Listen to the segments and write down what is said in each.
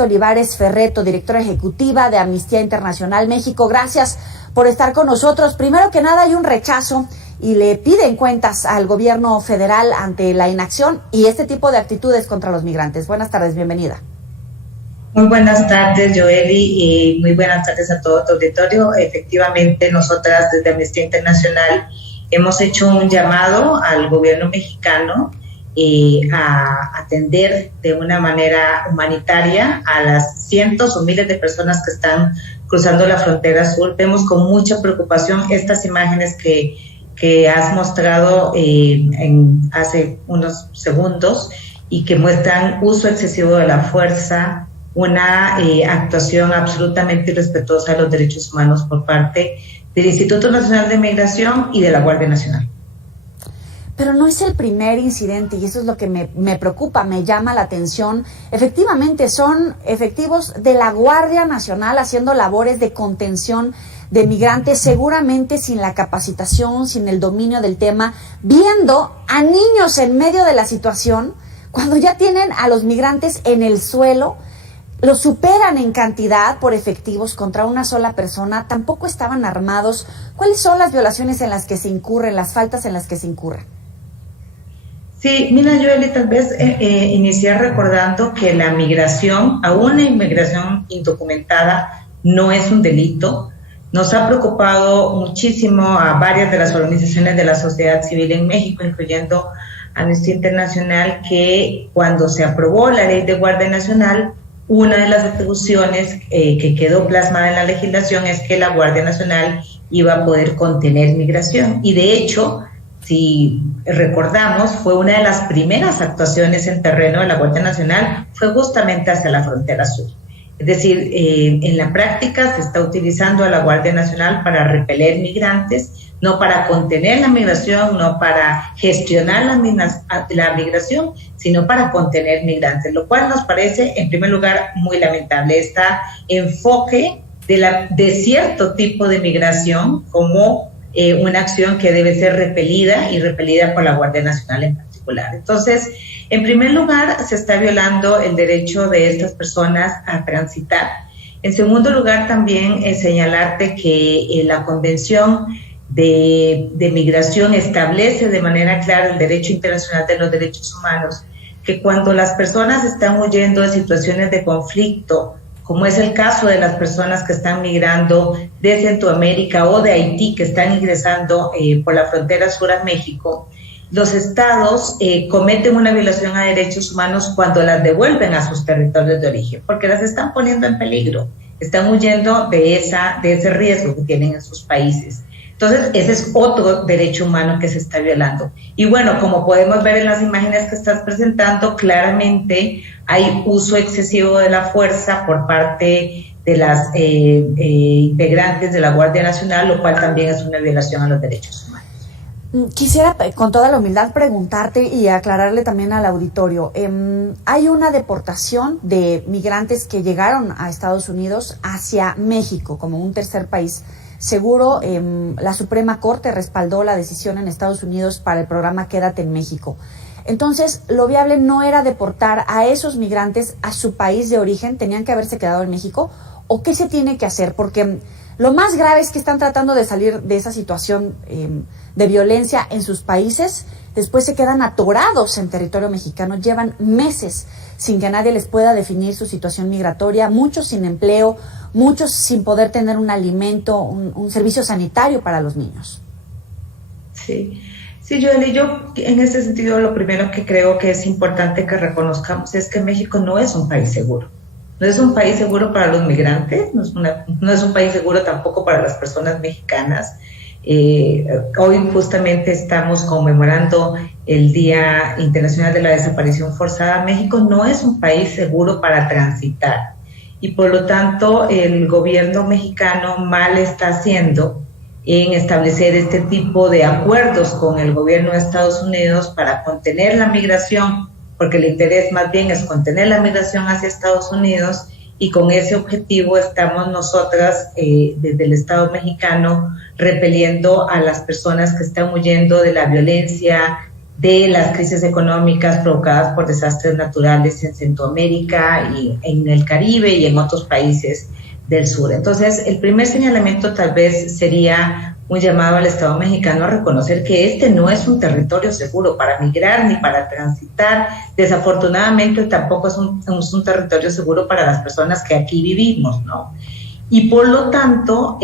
Olivares Ferretto, directora ejecutiva de Amnistía Internacional México. Gracias por estar con nosotros. Primero que nada, hay un rechazo y le piden cuentas al gobierno federal ante la inacción y este tipo de actitudes contra los migrantes. Buenas tardes, bienvenida. Muy buenas tardes, Joely, y muy buenas tardes a todo tu auditorio. Efectivamente, nosotras desde Amnistía Internacional hemos hecho un llamado al gobierno mexicano a atender de una manera humanitaria a las cientos o miles de personas que están cruzando la frontera sur. Vemos con mucha preocupación estas imágenes que has mostrado hace unos segundos y que muestran uso excesivo de la fuerza, una actuación absolutamente irrespetuosa de los derechos humanos por parte del Instituto Nacional de Migración y de la Guardia Nacional. Pero no es el primer incidente y eso es lo que me preocupa, me llama la atención. Efectivamente, son efectivos de la Guardia Nacional haciendo labores de contención de migrantes, seguramente sin la capacitación, sin el dominio del tema, viendo a niños en medio de la situación, cuando ya tienen a los migrantes en el suelo, los superan en cantidad por efectivos contra una sola persona, tampoco estaban armados. ¿Cuáles son las violaciones en las que se incurren, las faltas en las que se incurren? Sí, mira, Joely, tal vez iniciar recordando que la migración, aún la inmigración indocumentada, no es un delito. Nos ha preocupado muchísimo a varias de las organizaciones de la sociedad civil en México, incluyendo Amnistía Internacional, que cuando se aprobó la Ley de Guardia Nacional, una de las atribuciones que quedó plasmada en la legislación es que la Guardia Nacional iba a poder contener migración. Y de hecho, si recordamos, fue una de las primeras actuaciones en terreno de la Guardia Nacional, fue justamente hacia la frontera sur. Es decir, en la práctica se está utilizando a la Guardia Nacional para repeler migrantes, no para contener la migración, no para gestionar la migración, sino para contener migrantes, lo cual nos parece, en primer lugar, muy lamentable. Este enfoque de cierto tipo de migración como una acción que debe ser repelida y repelida por la Guardia Nacional en particular. Entonces, en primer lugar, se está violando el derecho de estas personas a transitar. En segundo lugar, también señalarte que la Convención de Migración establece de manera clara el derecho internacional de los derechos humanos, que cuando las personas están huyendo de situaciones de conflicto, como es el caso de las personas que están migrando de Centroamérica o de Haití, que están ingresando por la frontera sur a México, los estados cometen una violación a derechos humanos cuando las devuelven a sus territorios de origen, porque las están poniendo en peligro, están huyendo de ese riesgo que tienen en sus países. Entonces, ese es otro derecho humano que se está violando. Y bueno, como podemos ver en las imágenes que estás presentando, claramente hay uso excesivo de la fuerza por parte de las integrantes de la Guardia Nacional, lo cual también es una violación a los derechos humanos. Quisiera, con toda la humildad, preguntarte y aclararle también al auditorio. Hay una deportación de migrantes que llegaron a Estados Unidos hacia México como un tercer país. Seguro la Suprema Corte respaldó la decisión en Estados Unidos para el programa Quédate en México. Entonces, lo viable no era deportar a esos migrantes a su país de origen, tenían que haberse quedado en México, ¿o qué se tiene que hacer? Porque lo más grave es que están tratando de salir de esa situación de violencia en sus países, después se quedan atorados en territorio mexicano, llevan meses sin que nadie les pueda definir su situación migratoria, muchos sin empleo, muchos sin poder tener un alimento, un servicio sanitario para los niños. Sí, Joely, yo en ese sentido lo primero que creo que es importante que reconozcamos es que México no es un país seguro. No es un país seguro para los migrantes, no es un país seguro tampoco para las personas mexicanas. Hoy justamente estamos conmemorando el Día Internacional de la Desaparición Forzada. México no es un país seguro para transitar y por lo tanto el gobierno mexicano mal está haciendo en establecer este tipo de acuerdos con el gobierno de Estados Unidos para contener la migración, porque el interés más bien es contener la migración hacia Estados Unidos, y con ese objetivo estamos nosotras desde el Estado mexicano repeliendo a las personas que están huyendo de la violencia, de las crisis económicas provocadas por desastres naturales en Centroamérica y en el Caribe y en otros países del sur. Entonces, el primer señalamiento tal vez sería un llamado al Estado mexicano a reconocer que este no es un territorio seguro para migrar ni para transitar. Desafortunadamente, tampoco es un territorio seguro para las personas que aquí vivimos, ¿no? Y por lo tanto,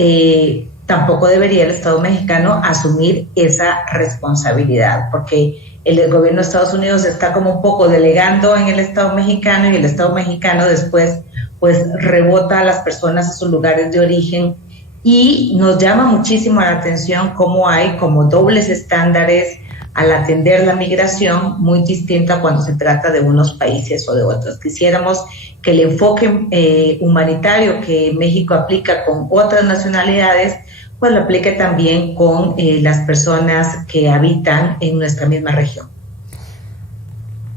tampoco debería el Estado mexicano asumir esa responsabilidad, porque el gobierno de Estados Unidos está como un poco delegando en el Estado mexicano y el Estado mexicano después pues rebota a las personas a sus lugares de origen, y nos llama muchísimo la atención cómo hay como dobles estándares al atender la migración, muy distinta cuando se trata de unos países o de otros. Quisiéramos que el enfoque humanitario que México aplica con otras nacionalidades, pues lo aplique también con las personas que habitan en nuestra misma región.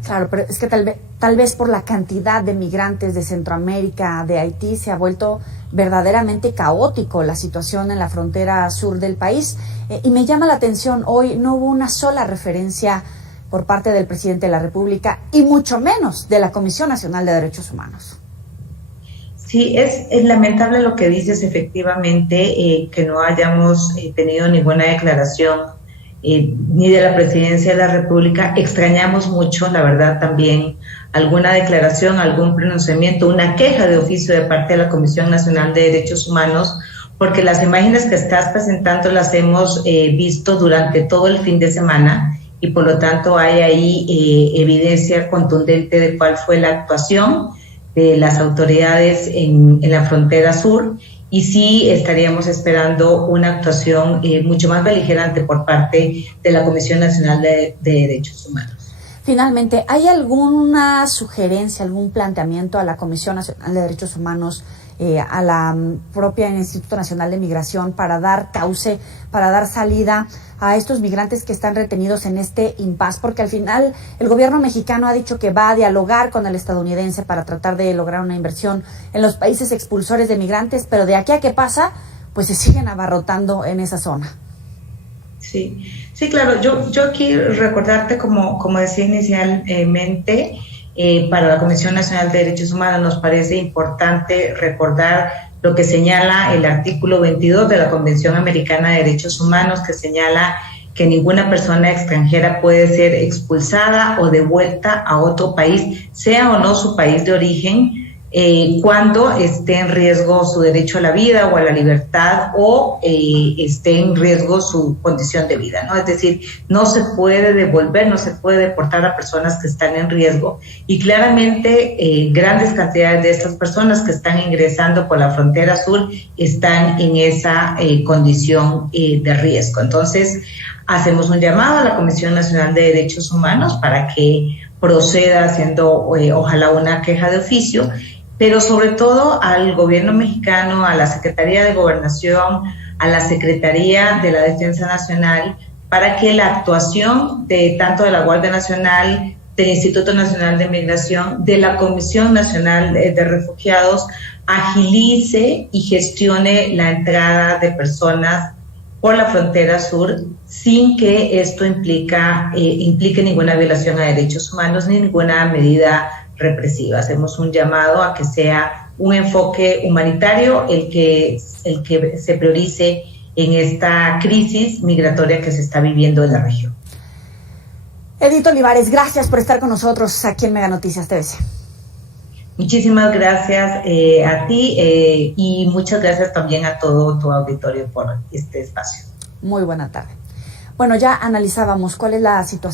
Claro, pero es que tal vez por la cantidad de migrantes de Centroamérica, de Haití, se ha vuelto verdaderamente caótico la situación en la frontera sur del país. Y me llama la atención, hoy no hubo una sola referencia por parte del presidente de la República y mucho menos de la Comisión Nacional de Derechos Humanos. Sí, es lamentable lo que dices, efectivamente, que no hayamos tenido ninguna declaración ni de la Presidencia de la República. Extrañamos mucho, la verdad, también alguna declaración, algún pronunciamiento, una queja de oficio de parte de la Comisión Nacional de Derechos Humanos, porque las imágenes que estás presentando las hemos visto durante todo el fin de semana y por lo tanto hay ahí evidencia contundente de cuál fue la actuación de las autoridades en la frontera sur, y sí estaríamos esperando una actuación mucho más beligerante por parte de la Comisión Nacional de Derechos Humanos. Finalmente, ¿hay alguna sugerencia, algún planteamiento a la Comisión Nacional de Derechos Humanos, a la propia Instituto Nacional de Migración, para dar cauce, para dar salida a estos migrantes que están retenidos en este impasse? Porque al final el gobierno mexicano ha dicho que va a dialogar con el estadounidense para tratar de lograr una inversión en los países expulsores de migrantes, pero de aquí a qué pasa, pues se siguen abarrotando en esa zona. Sí, sí, claro. Yo aquí recordarte, como decía inicialmente, para la Comisión Nacional de Derechos Humanos nos parece importante recordar lo que señala el artículo 22 de la Convención Americana de Derechos Humanos, que señala que ninguna persona extranjera puede ser expulsada o devuelta a otro país, sea o no su país de origen, cuando esté en riesgo su derecho a la vida o a la libertad, o esté en riesgo su condición de vida, ¿no? Es decir, no se puede devolver, no se puede deportar a personas que están en riesgo, y claramente grandes cantidades de estas personas que están ingresando por la frontera sur están en esa condición de riesgo. Entonces, hacemos un llamado a la Comisión Nacional de Derechos Humanos para que proceda haciendo ojalá una queja de oficio, pero sobre todo al gobierno mexicano, a la Secretaría de Gobernación, a la Secretaría de la Defensa Nacional, para que la actuación de tanto de la Guardia Nacional, del Instituto Nacional de Migración, de la Comisión Nacional de Refugiados, agilice y gestione la entrada de personas por la frontera sur sin que esto implique ninguna violación a derechos humanos ni ninguna medida represiva. Hacemos un llamado a que sea un enfoque humanitario el que se priorice en esta crisis migratoria que se está viviendo en la región. Edith Olivares, gracias por estar con nosotros aquí en Mega Noticias TVC. Muchísimas gracias a ti y muchas gracias también a todo tu auditorio por este espacio. Muy buena tarde. Bueno, ya analizábamos cuál es la situación